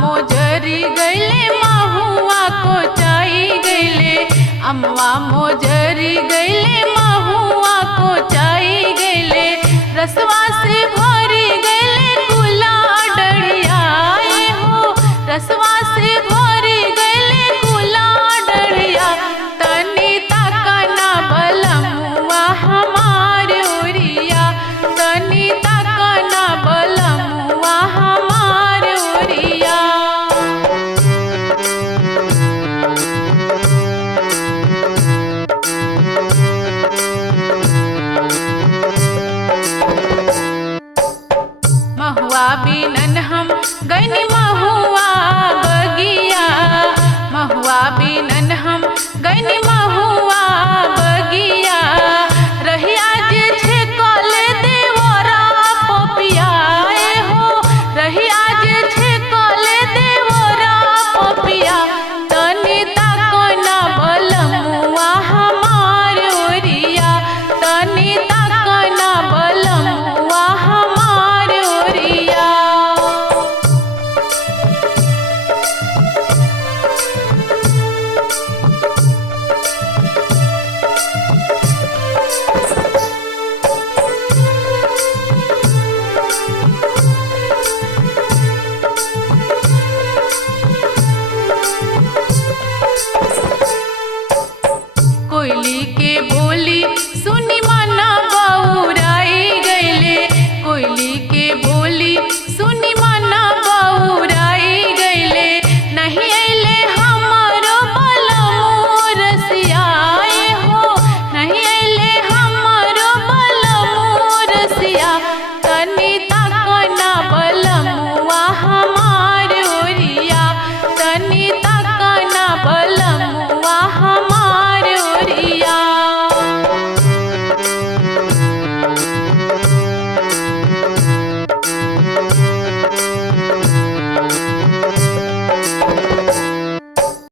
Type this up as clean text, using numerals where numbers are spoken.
मोजरी गईले महुआ को चाई गईले, अम्मा मोजरी गईले महुआ को चाई गईले, रसवा से भरी गईले कुला डढ़िया हो, रसवा से भरी गईले कुला डढ़िया। तनी तकना बलमुआ हमार ओरिया, तनी तकना बलमुआ हमार ओरिया। महुआ बिनन हम गईनी महुआ बगिया, महुआ बिनन हम गईनी महुआ बगिया, रहिया जे छेकल देवरा पपिया हो, रहिया जे छेकल देवरा पपिया। तनी तकना बलमुआ हमार ओरिया, तनी तकना बलमुआ हमार ओरिया। कोयली के बोली सुनी मना बौराई गईले, कोयली के बोली सुनी